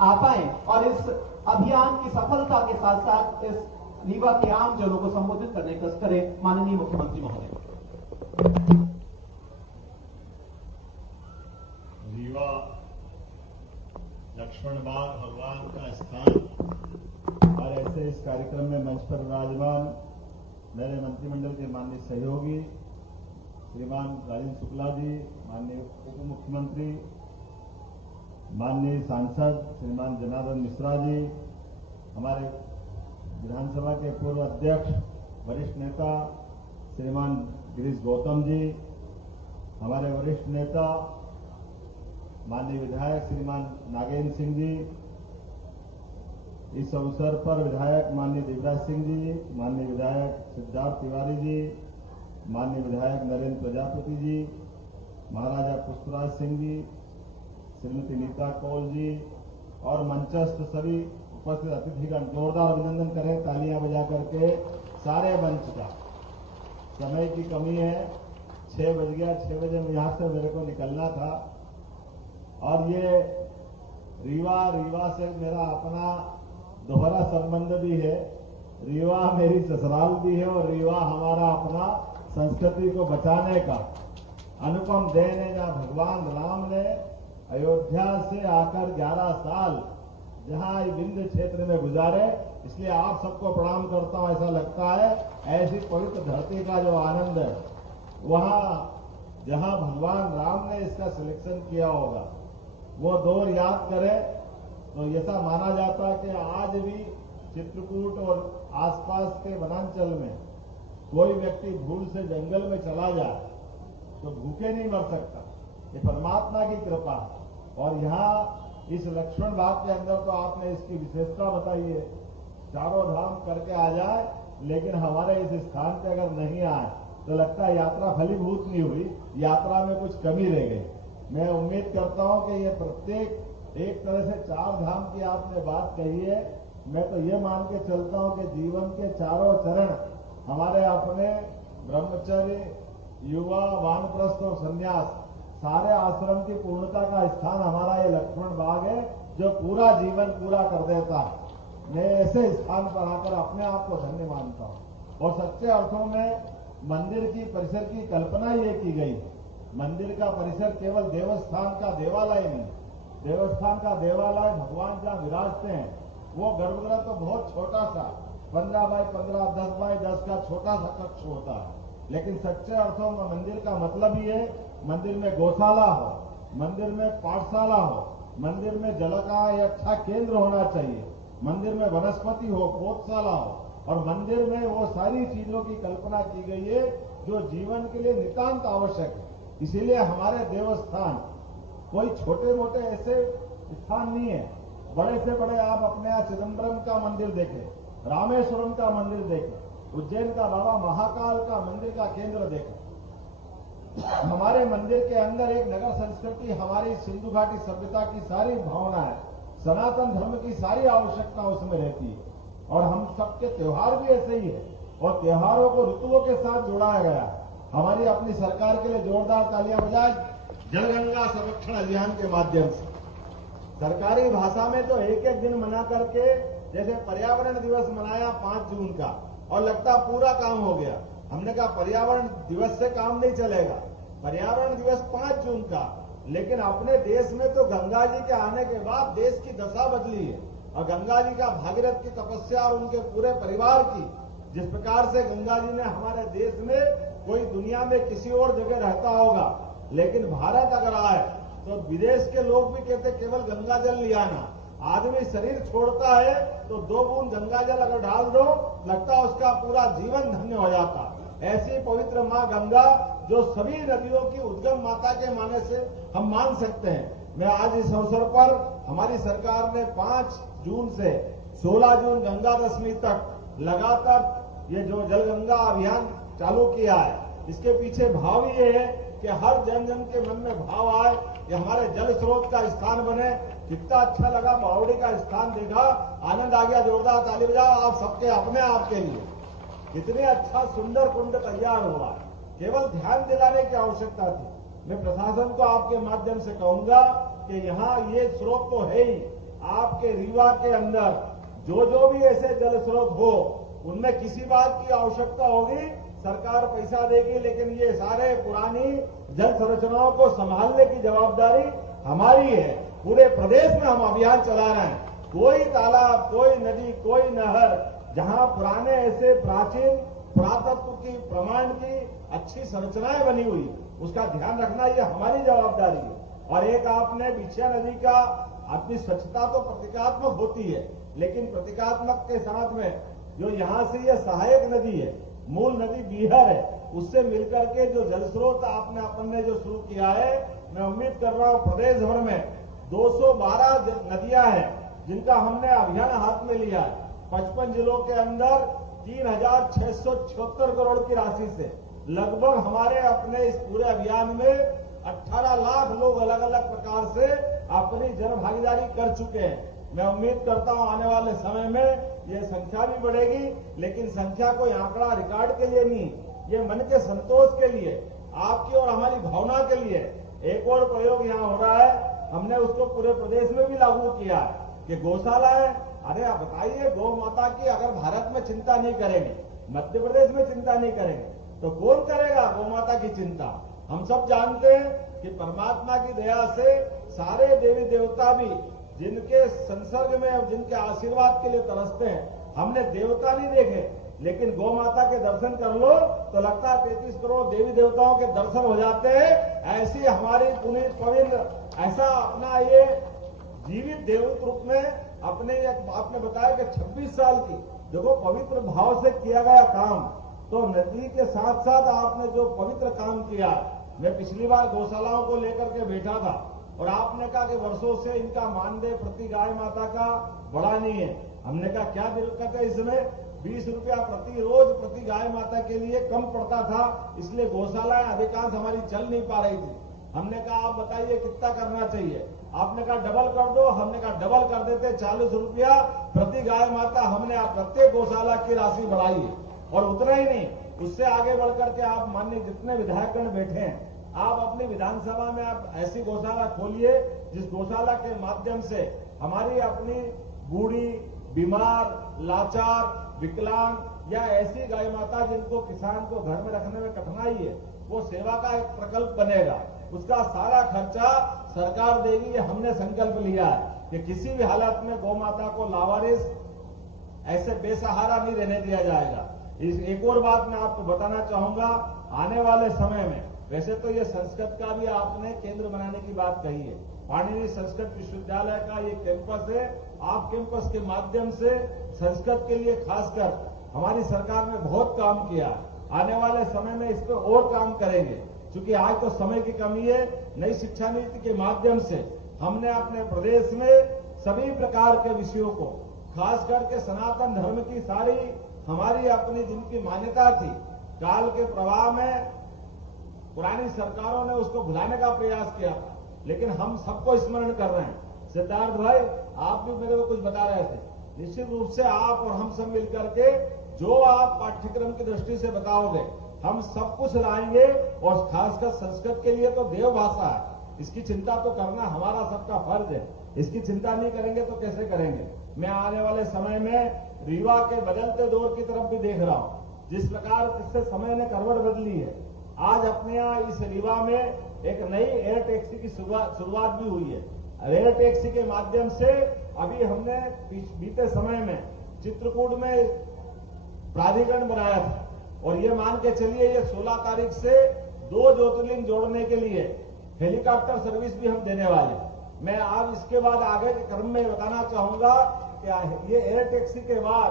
आ पाए और इस अभियान की सफलता के साथ साथ इस रीवा के आम जनों को संबोधित करने का करें माननीय मुख्यमंत्री महोदय। रीवा लक्ष्मण बाग भगवान का स्थान और ऐसे इस कार्यक्रम में मंच पर विराजमान मेरे मंत्रिमंडल के माननीय सहयोगी श्रीमान राजेंद्र शुक्ला जी, माननीय उप मुख्यमंत्री, माननीय सांसद श्रीमान जनार्दन मिश्रा जी, हमारे विधानसभा के पूर्व अध्यक्ष वरिष्ठ नेता श्रीमान गिरीश गौतम जी, हमारे वरिष्ठ नेता माननीय विधायक श्रीमान नागेंद्र सिंह जी, इस अवसर पर विधायक माननीय देवराज सिंह जी, माननीय विधायक सिद्धार्थ तिवारी जी, माननीय विधायक नरेंद्र प्रजापति जी, महाराजा पुष्पराज सिंह जी, श्रीमती नीता कौल जी और मंचस्थ सभी उपस्थित अतिथिगण, जोरदार अभिनंदन करें तालियां बजा करके सारे मंच का। समय की कमी है, 6 बज गया, 6 बजे यहां से मेरे को निकलना था और ये रीवा से मेरा अपना दोहरा संबंध भी है। रीवा मेरी ससुराल भी है और रीवा हमारा अपना संस्कृति को बचाने का अनुपम देन है, जहां भगवान राम ने अयोध्या से आकर 11 साल जहां विंध्य क्षेत्र में गुजारे, इसलिए आप सबको प्रणाम करता हूं। ऐसा लगता है ऐसी पवित्र धरती का जो आनंद है, वहां जहां भगवान राम ने इसका सिलेक्शन किया होगा, वो दौर याद करें तो ऐसा माना जाता है कि आज भी चित्रकूट और आसपास के वनांचल में कोई व्यक्ति भूल से जंगल में चला जाए तो भूखे नहीं मर सकता। ये परमात्मा की कृपा है। और यहाँ इस लक्ष्मण बाग के अंदर तो आपने इसकी विशेषता बताई है, चारों धाम करके आ जाए, लेकिन हमारे इस स्थान पे अगर नहीं आए तो लगता है यात्रा फलीभूत नहीं हुई, यात्रा में कुछ कमी रह गई। मैं उम्मीद करता हूं कि ये प्रत्येक एक तरह से 4 धाम की आपने बात कही है। मैं तो ये मान के चलता हूं कि जीवन के चारों चरण हमारे अपने ब्रह्मचर्य, युवा, वानप्रस्थ और संन्यास, सारे आश्रम की पूर्णता का स्थान हमारा ये लक्ष्मण बाग है, जो पूरा जीवन पूरा कर देता है। मैं ऐसे स्थान पर आकर अपने आप को धन्य मानता हूं। और सच्चे अर्थों में मंदिर की परिसर की कल्पना ये की गई। मंदिर का परिसर केवल देवस्थान का देवालय नहीं, देवस्थान का देवालय भगवान जहाँ विराजते हैं वो गर्भगृह तो बहुत छोटा सा 15 बाय 15, 10 बाय 10 का छोटा सा कक्ष होता है, लेकिन सच्चे अर्थों में मंदिर का मतलब ही है मंदिर में गौशाला हो, मंदिर में पाठशाला हो, मंदिर में जल का अच्छा केंद्र होना चाहिए, मंदिर में वनस्पति हो, पौधशाला हो, और मंदिर में वो सारी चीजों की कल्पना की गई है जो जीवन के लिए नितांत आवश्यक है। इसीलिए हमारे देवस्थान कोई छोटे मोटे ऐसे स्थान नहीं है। बड़े से बड़े आप अपने यहाँ चिदम्बरम का मंदिर देखें, रामेश्वरम का मंदिर देखें, उज्जैन का बाबा महाकाल का मंदिर का केंद्र देखें। हमारे मंदिर के अंदर एक नगर संस्कृति, हमारी सिंधु घाटी सभ्यता की सारी भावना है, सनातन धर्म की सारी आवश्यकता उसमें रहती है। और हम सबके त्योहार भी ऐसे ही है, और त्योहारों को ऋतुओं के साथ जोड़ाया गया है। हमारी अपनी सरकार के लिए जोरदार तालियां बजाएं। जलगंगा संरक्षण अभियान के माध्यम से सरकारी भाषा में तो एक दिन मना करके, जैसे पर्यावरण दिवस मनाया 5 जून का और लगता पूरा काम हो गया। हमने कहा पर्यावरण दिवस से काम नहीं चलेगा, पर्यावरण दिवस 5 जून का, लेकिन अपने देश में तो गंगा जी के आने के बाद देश की दशा बदली है। और गंगा जी का भागीरथ की तपस्या और उनके पूरे परिवार की, जिस प्रकार से गंगा जी ने हमारे देश में, कोई दुनिया में किसी और जगह रहता होगा, लेकिन भारत अगर आए तो विदेश के लोग भी कहते केवल गंगा जल ले आना। आदमी शरीर छोड़ता है तो 2 बूंद गंगा जल अगर डाल दो, लगता उसका पूरा जीवन धन्य हो जाता। ऐसी पवित्र मां गंगा, जो सभी नदियों की उद्गम माता के माने से हम मान सकते हैं। मैं आज इस अवसर पर हमारी सरकार ने 5 जून से 16 जून गंगा दशमी तक लगातार ये जो जल गंगा अभियान चालू किया है, इसके पीछे भाव ये है कि हर जन जन के मन में भाव आए, ये हमारे जल स्रोत का स्थान बने। कितना अच्छा लगा, बावड़ी का स्थान देखा, आनंद आ गया। जोरदार ताली बजाओ आप सबके अपने आप के लिए। कितने अच्छा सुंदर कुंड तैयार हुआ है, केवल ध्यान दिलाने की आवश्यकता थी। मैं प्रशासन को आपके माध्यम से कहूंगा कि यहाँ ये स्रोत तो है ही, आप आपके रीवा के अंदर जो भी ऐसे जल स्रोत हो उनमें किसी बात की आवश्यकता होगी सरकार पैसा देगी, लेकिन ये सारे पुरानी जल संरचनाओं को संभालने की जवाबदारी हमारी है। पूरे प्रदेश में हम अभियान चला रहे हैं। कोई तालाब, कोई नदी, कोई नहर जहां पुराने ऐसे प्राचीन पुरातत्व की प्रमाण की अच्छी संरचनाएं बनी हुई, उसका ध्यान रखना ये हमारी जवाबदारी है। और एक आपने बिछिया नदी का, अपनी स्वच्छता तो प्रतीकात्मक होती है, लेकिन प्रतीकात्मक के साथ में जो यहां से ये सहायक नदी है, मूल नदी बीहर है, उससे मिलकर के जो जल स्रोत अपन ने जो शुरू किया है, मैं उम्मीद कर रहा हूं प्रदेश भर में 212 नदियां हैं जिनका हमने अभियान हाथ में लिया है। 55 जिलों के अंदर 3,676 करोड़ की राशि से लगभग हमारे अपने इस पूरे अभियान में 18 लाख लोग अलग अलग प्रकार से अपनी जन भागीदारी कर चुके हैं। मैं उम्मीद करता हूं आने वाले समय में ये संख्या भी बढ़ेगी, लेकिन संख्या कोई आंकड़ा रिकॉर्ड के लिए नहीं, ये मन के संतोष के लिए, आपकी और हमारी भावना के लिए एक और प्रयोग यहाँ हो रहा है। हमने उसको पूरे प्रदेश में भी लागू किया है कि गौशाला है। अरे आप बताइए, गौ माता की अगर भारत में चिंता नहीं करेंगे, मध्य प्रदेश में चिंता नहीं करेंगे, तो कौन करेगा गौ माता की चिंता? हम सब जानते हैं कि परमात्मा की दया से सारे देवी देवता भी जिनके संसर्ग में और जिनके आशीर्वाद के लिए तरसते हैं, हमने देवता नहीं देखे, लेकिन गौ माता के दर्शन कर लो तो लगता है 33 करोड़ देवी देवताओं के दर्शन हो जाते हैं। ऐसी हमारी पुनीत पवित्र, ऐसा अपना ये जीवित देवत रूप में अपने, आपने बताया कि 26 साल की देखो पवित्र भाव से किया गया काम, तो नदी के साथ साथ आपने जो पवित्र काम किया। मैं पिछली बार गौशालाओं को लेकर के बैठा था और आपने कहा कि वर्षों से इनका मानदेय प्रति गाय माता का बढ़ा नहीं है। हमने कहा क्या दिक्कत है इसमें? 20 रुपया प्रति रोज प्रति गाय माता के लिए कम पड़ता था, इसलिए गौशालाएं अधिकांश हमारी चल नहीं पा रही थी। हमने कहा आप बताइए कितना करना चाहिए? आपने कहा डबल कर दो। हमने कहा डबल कर देते, 40 रुपया प्रति गाय माता हमने प्रत्येक गौशाला की राशि बढ़ाई है। और उतना ही नहीं, उससे आगे बढ़कर के आप माननीय जितने विधायकगण बैठे हैं, आप अपनी विधानसभा में आप ऐसी गौशाला खोलिए जिस गौशाला के माध्यम से हमारी अपनी बूढ़ी, बीमार, लाचार, विकलांग या ऐसी गाय माता जिनको किसान को घर में रखने में कठिनाई है, वो सेवा का एक प्रकल्प बनेगा। उसका सारा खर्चा सरकार देगी। ये हमने संकल्प लिया है कि किसी भी हालत में गौ माता को लावारिस, ऐसे बेसहारा नहीं रहने दिया जाएगा। इस एक और बात मैं आपको बताना चाहूंगा, आने वाले समय में, वैसे तो ये संस्कृत का भी आपने केंद्र बनाने की बात कही है, पाणिनि संस्कृत विश्वविद्यालय का ये कैंपस है। आप कैंपस के माध्यम से संस्कृत के लिए खासकर हमारी सरकार ने बहुत काम किया। आने वाले समय में इस पर और काम करेंगे, क्योंकि आज तो समय की कमी है। नई शिक्षा नीति के माध्यम से हमने अपने प्रदेश में सभी प्रकार के विषयों को, खास करके सनातन धर्म की सारी हमारी अपनी जिनकी मान्यता थी, काल के प्रवाह में पुरानी सरकारों ने उसको भुलाने का प्रयास किया था, लेकिन हम सबको स्मरण कर रहे हैं। सिद्धार्थ भाई, आप भी मेरे को कुछ बता रहे थे, निश्चित रूप से आप और हम सब मिलकर के जो आप पाठ्यक्रम की दृष्टि से बताओगे, हम सब कुछ लाएंगे। और खासकर संस्कृत के लिए तो देव भाषा है, इसकी चिंता तो करना हमारा सबका फर्ज है। इसकी चिंता नहीं करेंगे तो कैसे करेंगे? मैं आने वाले समय में रीवा के बदलते दौर की तरफ भी देख रहा हूं, जिस प्रकार इससे समय ने करवट बदली है। आज अपने यहाँ इस रीवा में एक नई एयर टैक्सी की शुरुआत भी हुई है। एयर टैक्सी के माध्यम से अभी हमने बीते समय में चित्रकूट में प्राधिकरण बनाया था, और ये मान के चलिए ये 16 तारीख से 2 ज्योतिर्लिंग जोड़ने के लिए हेलीकॉप्टर सर्विस भी हम देने वाले। मैं आज इसके बाद आगे के क्रम में बताना चाहूंगा कि ये एयर टैक्सी के बाद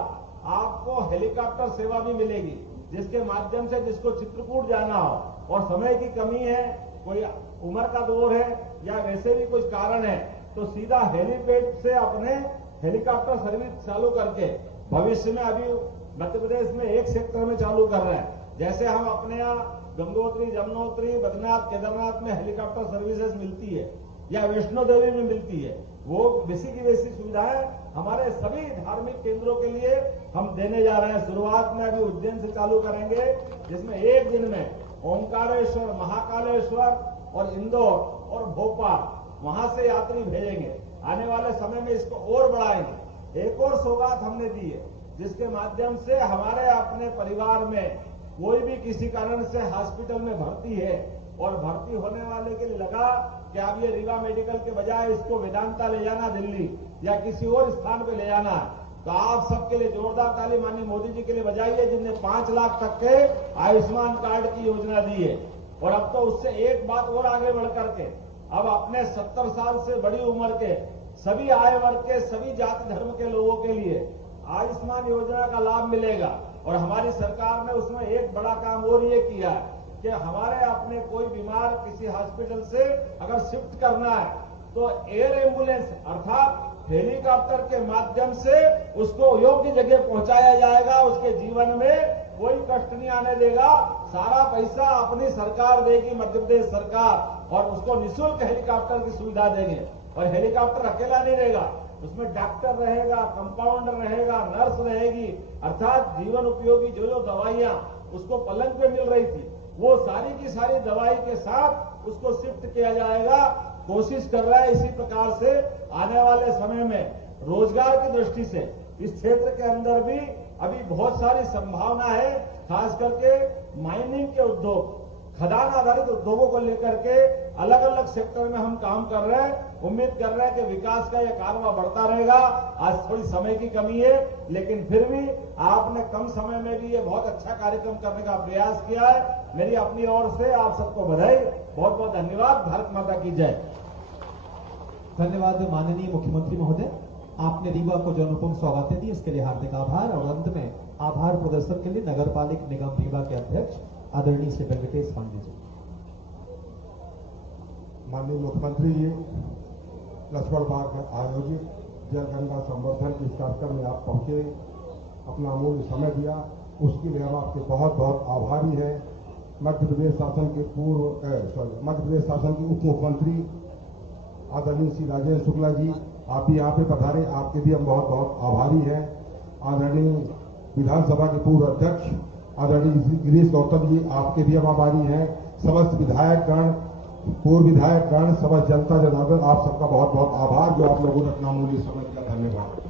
आपको हेलीकॉप्टर सेवा भी मिलेगी, जिसके माध्यम से जिसको चित्रकूट जाना हो और समय की कमी है, कोई उम्र का दौर है या वैसे भी कुछ कारण है, तो सीधा हेलीपैड से अपने हेलीकॉप्टर सर्विस चालू करके भविष्य में अभी मध्य प्रदेश में एक सेक्टर में चालू कर रहे हैं। जैसे हम अपने यहाँ गंगोत्री, जमुनोत्री, बद्रीनाथ, केदारनाथ में हेलीकॉप्टर सर्विसेज मिलती है या वैष्णो देवी में मिलती है, वो वैसी की वैसी सुविधाएं हमारे सभी धार्मिक केंद्रों के लिए हम देने जा रहे हैं। शुरुआत में अभी उज्जैन से चालू करेंगे, जिसमें एक दिन में ओंकारेश्वर, महाकालेश्वर और इंदौर और भोपाल, वहां से यात्री भेजेंगे। आने वाले समय में इसको और बढ़ाएंगे। एक और सौगात हमने दी है, जिसके माध्यम से हमारे अपने परिवार में कोई भी किसी कारण से हॉस्पिटल में भर्ती है और भर्ती होने वाले के लिए लगा कि अब ये रीवा मेडिकल के बजाय इसको वेदांता ले जाना दिल्ली या किसी और स्थान पे ले जाना है, तो आप सबके लिए जोरदार ताली माननीय मोदी जी के लिए बजाइए, जिनने 5 लाख तक के आयुष्मान कार्ड की योजना दी है। और अब तो उससे एक बात और आगे बढ़ करके अब अपने 70 साल से बड़ी उम्र के सभी आय वर्ग के सभी जाति धर्म के लोगों के लिए आयुष्मान योजना का लाभ मिलेगा। और हमारी सरकार ने उसमें एक बड़ा काम और ये किया है कि हमारे अपने कोई बीमार किसी हॉस्पिटल से अगर शिफ्ट करना है तो एयर एम्बुलेंस अर्थात हेलीकॉप्टर के माध्यम से उसको योग्य जगह पहुंचाया जाएगा। उसके जीवन में कोई कष्ट नहीं आने देगा। सारा पैसा अपनी सरकार देगी, मध्य प्रदेश सरकार, और उसको निःशुल्क हेलीकॉप्टर की सुविधा देंगे। और हेलीकॉप्टर अकेला नहीं रहेगा, उसमें डॉक्टर रहेगा, कंपाउंडर रहेगा, नर्स रहेगी, अर्थात जीवन उपयोगी जो जो दवाइयां उसको पलंग पे मिल रही थी वो सारी की सारी दवाई के साथ उसको शिफ्ट किया जाएगा। कोशिश कर रहा है इसी प्रकार से आने वाले समय में रोजगार की दृष्टि से इस क्षेत्र के अंदर भी अभी बहुत सारी संभावना है, खास करके माइनिंग के उद्योग, खदान आधारित उद्योगों को लेकर के अलग अलग सेक्टर में हम काम कर रहे हैं। उम्मीद कर रहे हैं कि विकास का यह कारवा बढ़ता रहेगा। आज थोड़ी समय की कमी है, लेकिन फिर भी आपने कम समय में भी ये बहुत अच्छा कार्यक्रम करने का प्रयास किया है। मेरी अपनी ओर से आप सबको बधाई, बहुत बहुत धन्यवाद। भारत माता की जय। धन्यवाद माननीय मुख्यमंत्री महोदय, आपने रीवा को जो अनुपम सौगातें दी इसके लिए हार्दिक आभार। और अंत में आभार प्रदर्शन के लिए नगर पालिक निगम रीवा के अध्यक्ष आदरणीय श्री वेंकटेश पांडे जी। माननीय मुख्यमंत्री जी, लक्ष्मण बाग में आयोजित जल गंगा संवर्धन के इस कार्यक्रम में आप पहुंचे, अपना अमूल्य समय दिया, उसके लिए हम आपके बहुत बहुत आभारी हैं। मध्य प्रदेश शासन के मध्य प्रदेश शासन के उप मुख्यमंत्री आदरणीय श्री राजेंद्र शुक्ला जी, आप भी यहाँ पे पधारे, आपके भी हम बहुत बहुत आभारी हैं। आदरणीय विधानसभा के पूर्व अध्यक्ष आदरणीय गिरीश गौतम जी, आपके भी हम आभारी हैं। समस्त विधायकगण, पूर्व विधायकगण, समस्त जनता जनार्दन, आप सबका बहुत बहुत आभार जो आप लोगों ने अपना अमूल्य समय दिया। धन्यवाद।